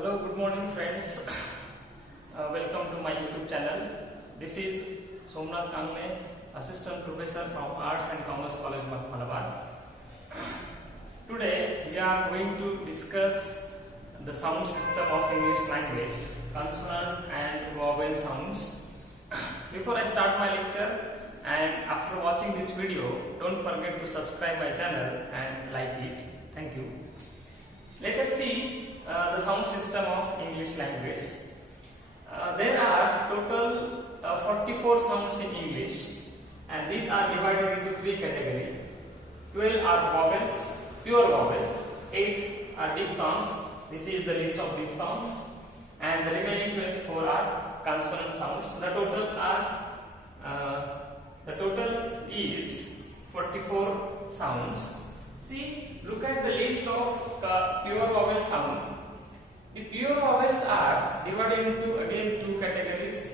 Hello, good morning friends. Welcome to my YouTube channel. This is Somnath Kangne, Assistant Professor from Arts and Commerce College, Malabar. Today we are going to discuss the sound system of English language, consonant and vowel sounds. Before I start my lecture and after watching this video, don't forget to subscribe my channel and like it. Thank you. Let us see the sound system of English language. There are total 44 sounds in English, and these are divided into three categories. 12 are vowels, pure vowels, 8 are diphthongs. This is the list of diphthongs, and the remaining 24 are consonant sounds. The total is 44 sounds. See, look at the list of pure vowel sound. The pure vowels are divided into again two categories: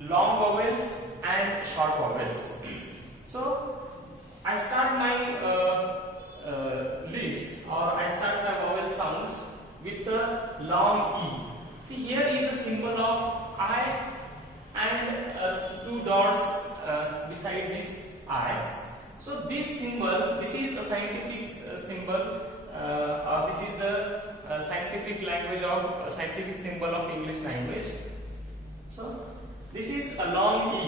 long vowels and short vowels. So I start my list, or I start my vowel sounds with the long E. See, here is the symbol of I and two dots beside this I. So this symbol, this is a scientific symbol, or this is the scientific symbol of English language. So this is a long E.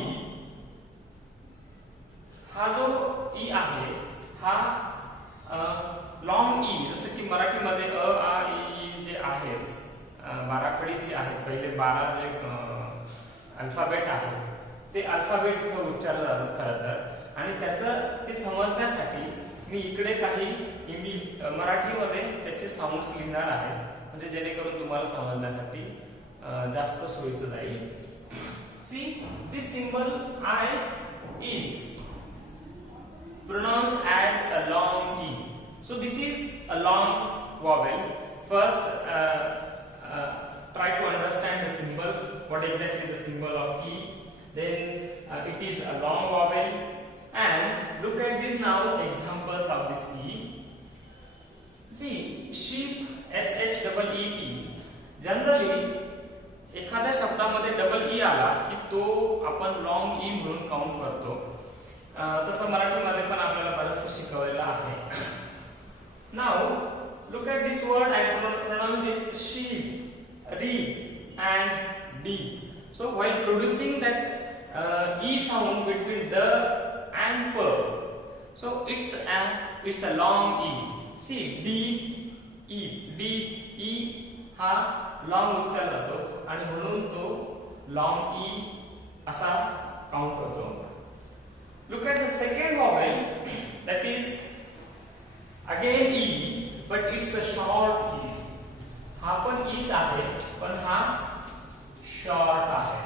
हा जो E आहे हा long ई, जसं की मराठीमध्ये अ आ इ जे आहेत 12 खडी जे आहेत, पहिले 12 जे अल्फाबेट आहेत ते अल्फाबेट इथं उच्चारलं जातात खरं तर, आणि त्याचं ते समजण्यासाठी मी इकडे काही मराठीमध्ये त्याचे साऊंड्स लिहिणार आहे, म्हणजे जेणेकरून तुम्हाला समजण्यासाठी जास्त सोयीचं जाईल. See this symbol I is pronounced as a long E. So this is a long vowel. First try to understand the symbol, what exactly the symbol of E. Then it is a long vowel, and look at this now, examples of this E. See, sheep, SHEEP. Generally एखाद्या शब्दामध्ये double E आला की तो आपण long ई म्हणून count करतो. तसं मराठीमध्ये पण आपल्याला बरंच शिकवलेलं आहे. Now look at this word, I pronounce it sheep, reap and deep. So while producing that e sound between the and p, so it's a long e. See, deep e, deep e हा long उच्चार जातो आणि म्हणून तो long ई असा count होतो. Look at the second vowel, that is again E, but it's a short E. हा पण E's आहे, पण हा शॉर्ट आहे.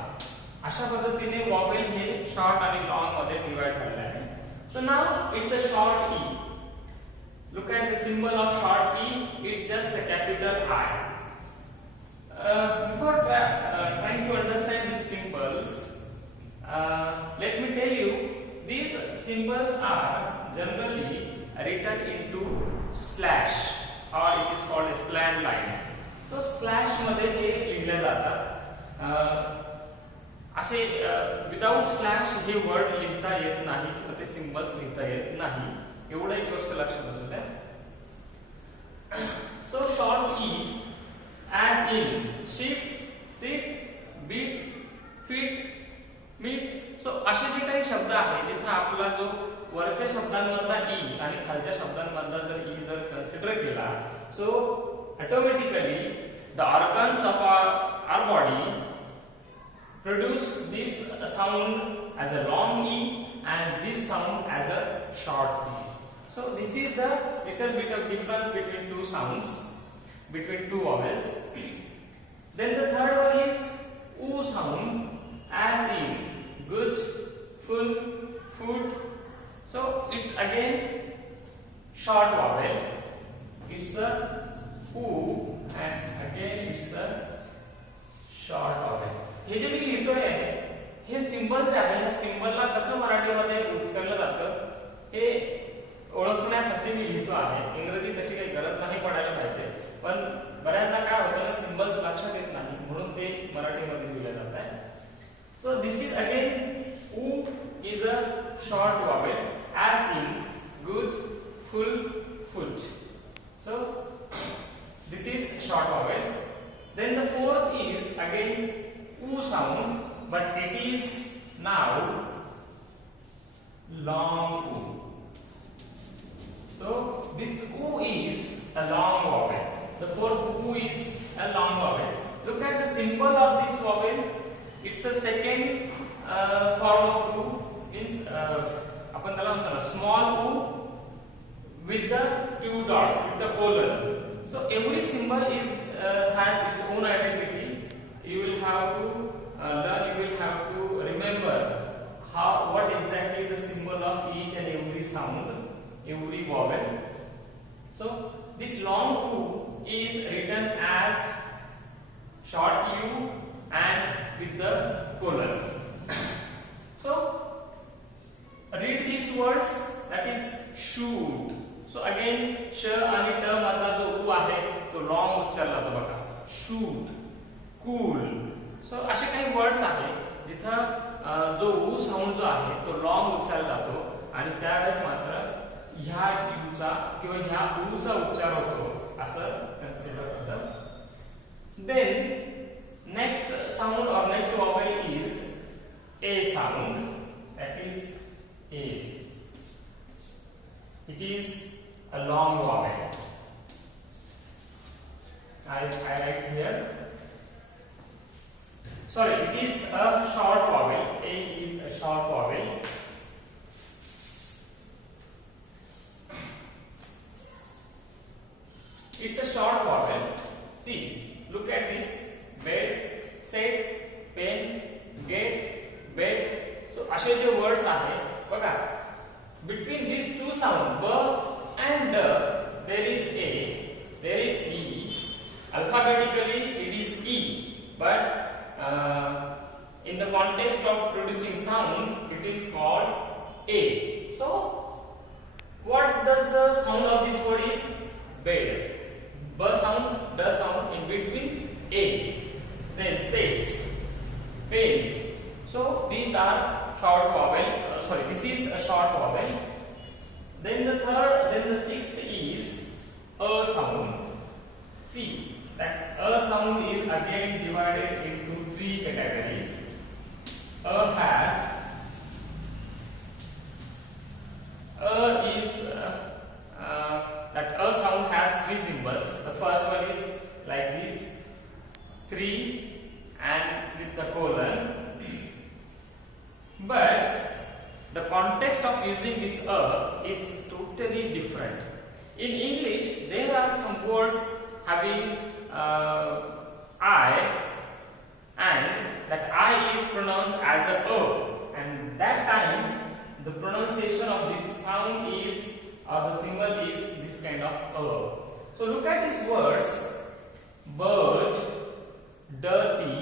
अशा पद्धतीने vowel हे शॉर्ट आणि लॉन्ग मध्ये डिवाइड झाले आहे. So now it's a short E. Look at the symbol of short E, it's just a capital I. Before trying to understand these symbols, let me tell you, these symbols are generally written into slash, or it is called a slant line. So slash मध्ये हे लिहिले जातात. असे without slash हे word लिहिता येत नाही किंवा ते symbols लिहिता येत नाही, एवढं एक गोष्ट लक्षात असू द्या. So short E as in sheep, sit, beat, feet, meat. सो असे जे काही शब्द आहेत जिथे आपला जो वरच्या शब्दांमधला ई आणि खालच्या शब्दांमधला जर ई जर कन्सिडर केला, so automatically the organs of our body produce this sound as a long E and this sound as a short E. So this is the little bit of difference between two sounds, between two vowels. Then the third one is oo sound, as in good, full, food. So it's again short vowel. It's a oo, and again it's a short vowel. हे जे मी लिहितोय हे symbol जे आहे, या सिंबलला कसं मराठीमध्ये उच्चारलं जातं हे ओळखण्यासाठी मी लिहितो आहे. इंग्रजी तशी काही गरज नाही पडायला पाहिजे. पण बऱ्याचदा काय होतं ना, सिम्बल्स लक्षात येत नाही, म्हणून ते मराठीमध्ये लिहिले जात आहे. सो दिस इज अगेन ऊ is a short vowel as in good, full, foot. So this is short vowel. Then the fourth is again oo sound, but it is now long oo. So this oo is a long vowel. The fourth oo is a long vowel. Look at the symbol of this vowel. It's a second form of oo. Means आपण त्याला म्हणतो ना small oo with the two dots, with the colon. So every symbol is has its own identity. You will have to learn. You will have to remember what exactly the symbol of each and every sound, every vowel. So this long oo is written as short u and with the colon. So read these words. That is shoot. So again sh आणि ट मधला जो ऊ आहे तो long उच्चारला जातो बघा. Shoot, cool. सो असे काही वर्ड्स आहेत जिथं जो ऊ साऊंड जो आहे तो लॉन्ग उच्चारला जातो आणि त्यावेळेस मात्र ह्या यूचा किंवा ह्या ऊचा उच्चार होतो असं कन्सिडर करतात. देन नेक्स्ट साऊंड और next vowel is a sound. That is a. It is a long vowel. I write here. Sorry, it is a short vowel. A is a short vowel. It's a short vowel. See, look at this. Bed, set, pen, get, bed. So असे जे words आहेत बघा. Between these two sounds, b and d, there is a, there is e. Alphabetically, it is e, but in the context of producing sound, it is called a. So, what does the sound of this word is? Bed. B sound, d sound in between a. Then set, pen. So these are short vowel. Sorry, this is a short vowel. Then the sixth is a sound. See that a sound is again divided into three categories. A has that a sound has three symbols. The first one is like this, 3 and with the colon. But the context of using this a is totally different. In English, there are some words having I, and that I is pronounced as a o, and that time the pronunciation of this sound is, or the symbol is this kind of a. So look at these words: bird, dirty,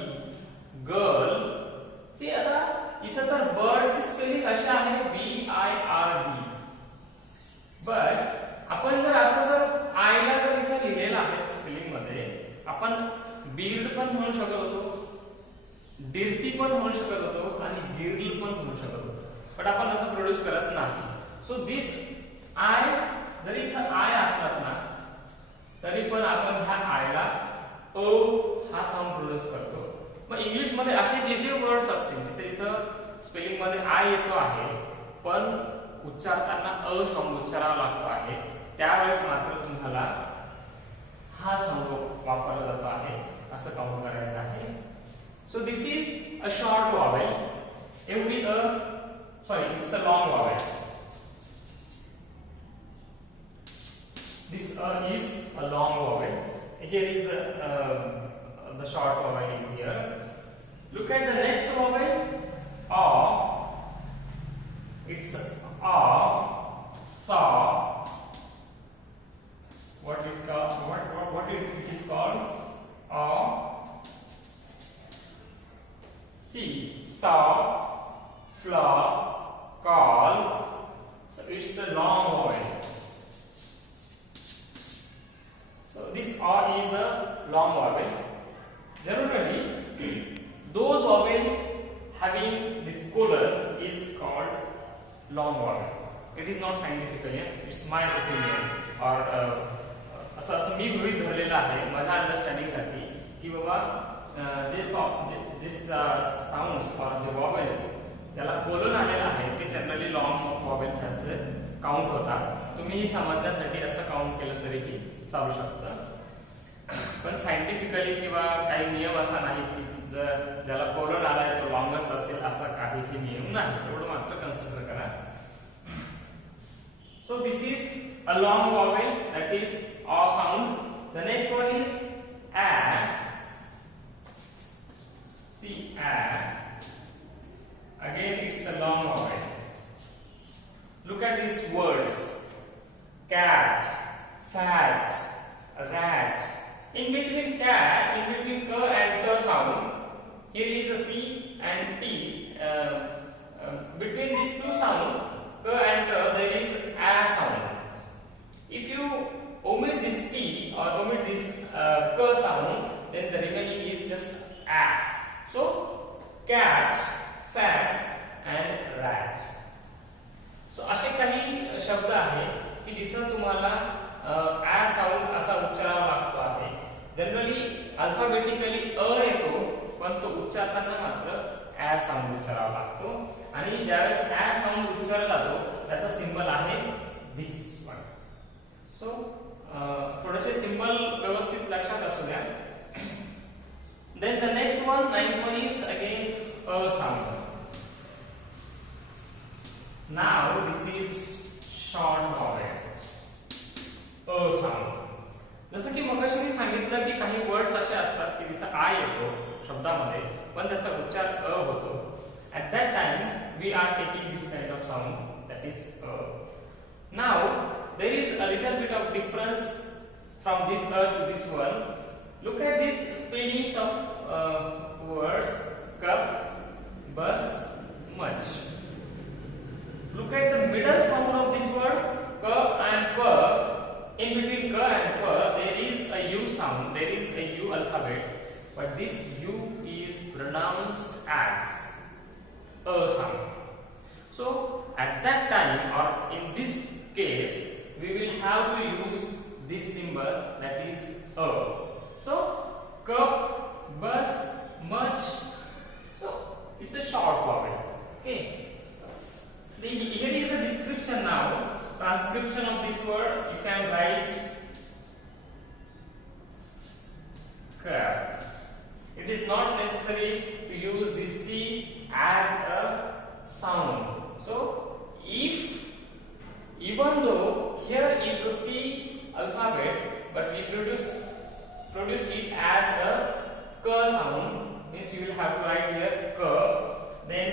girl. See आता इथं तर bird ची spelling अशी आहे BIRD. But आपण जर असं जर आय ला जर इथं लिहिलेलं आहे स्पेलिंग मध्ये, आपण बीर्ड पण म्हणू शकत होतो, डिर्टी पण म्हणू शकत होतो आणि गिर्ल पण म्हणू शकत होतो, पण आपण असं प्रोड्यूस करत नाही. सो दिस आय जरी इथं आय असतात ना तरी पण आपण ह्या आयला ओ हा साऊंड प्रोड्यूस करतो. मग इंग्लिश मध्ये असे जे वर्ड्स असतील जिथे इथं स्पेलिंग मध्ये आय येतो आहे पण उच्चारताना अ साऊंड उच्चारावा लागतो आहे, त्यावेळेस मात्र तुम्हाला हा साऊंड वापरला जातो आहे असं काउंट करायचं आहे. So this is a short vowel. Every it's a long vowel. This is a long vowel. Here is the short vowel is here. Look at the next vowel. A. It's a, sa. What it is called? A. See, sa, fla, call. So it's a long vowel. So this A is a long vowel. Generally, those vowel having this colon is called long vowel. It is not scientifically, it's my opinion. or असं मी गृहीत धरलेलं आहे माझ्या understanding साठी की बाबा जे sounds और जे vowels त्याला colon आलेला आहे ते जनरली लॉंग वॉवेल्स असं काउंट होतात. तुम्ही समजण्यासाठी असं काउंट केलं तरीही चालू शकतं. पण सायंटिफिकली किंवा काही नियम असा नाही की जर ज्याला कोलन आलाय तो लॉंगच असेल असा काहीही नियम नाही. तेवढं मात्र कन्सिडर करा. So this is a long vowel, that is A sound. The next one is A. See A. Again it's a long vowel. Look at these words: cat, fat, rat. In between cat, in between k and t sound, here is a c and t. Between these two sounds, k and t, there is a sound. If you omit this t or omit this k sound, then the remaining is just a. So cat, fat and rat. So असे काही शब्द आहेत की जिथं तुम्हाला a sound असा उच्चारावा लागतो आहे. जनरली अल्फाबेटिकली अ येतो पण तो उच्चारताना मात्र a साऊंड उच्चारावा लागतो. आणि ज्यावेळेस a साऊंड उच्चारला जातो त्याचा सिंबल आहे दिस वन. सो थोडेसे सिंबल व्यवस्थित लक्षात असू द्या. Then the next one, ninth one is again a sound. Now this is short vowel. A sound. जसं की मगाशी मी सांगितलं की काही वर्ड्स असे असतात की तिचा आ येतो शब्दामध्ये पण त्याचा उच्चार अ होतो. At that time we are taking this kind of sound, that is a. Now there is a little bit of difference from this a to this one. Look at these spellings of words: cup, bus, much. Look at the middle sound of this word k and p. In between k and p there is a u sound, there is a u alphabet, but this u is pronounced as a sound. So at that time or in this case we will have to use this symbol, that is a. So cup, bus, much. So it's a short vowel. Okay. Here is a description now, transcription of this word. You can write cup. It is not necessary to use this C as a sound. So even though here is a C alphabet, but we produce it as a k sound, means you will have to write here k. Then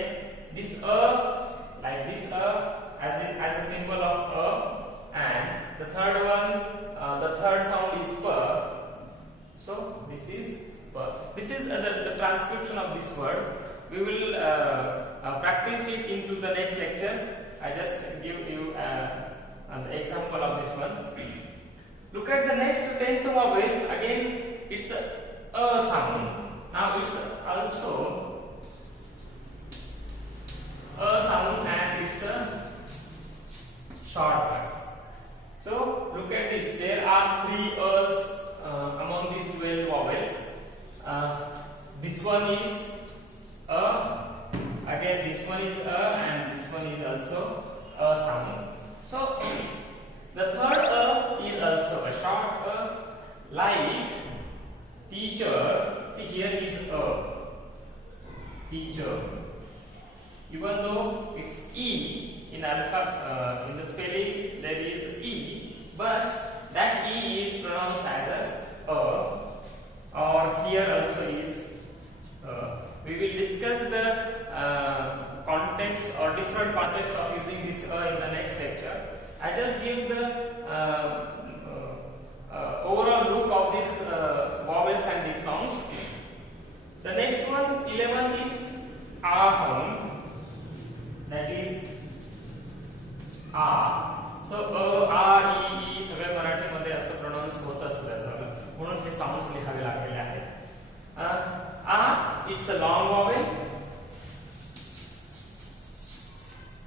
this a, like this a, as a symbol of a, and the third one, the third sound is p. So this is p. This is the transcription of this word. We will practice it into the next lecture. I just give you an example of this one. Look at the next 10th vowel. Again, it's a sound. Now it's also a sound and it's a short one. So look at this. There are 3 a's among these 12 vowels. This one is a. Again, this one is a, and this one is also a sound. So the third a is also a short a, like teacher. See, here is a teacher. Even though it's e in in the spelling there is e, but that e is pronounced as a, or here also is a. We will discuss the context or different contexts of using this in the next lecture. I just give the overall look of these vowels and diphthongs. The next one, 11th, is a sound, that is a. So a, e, e सगळे मराठीमध्ये असं pronounce होत असतं त्याचं. Sounds लिहावे लागलेले आहेत. A it's a long vowel.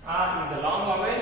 A is a long vowel.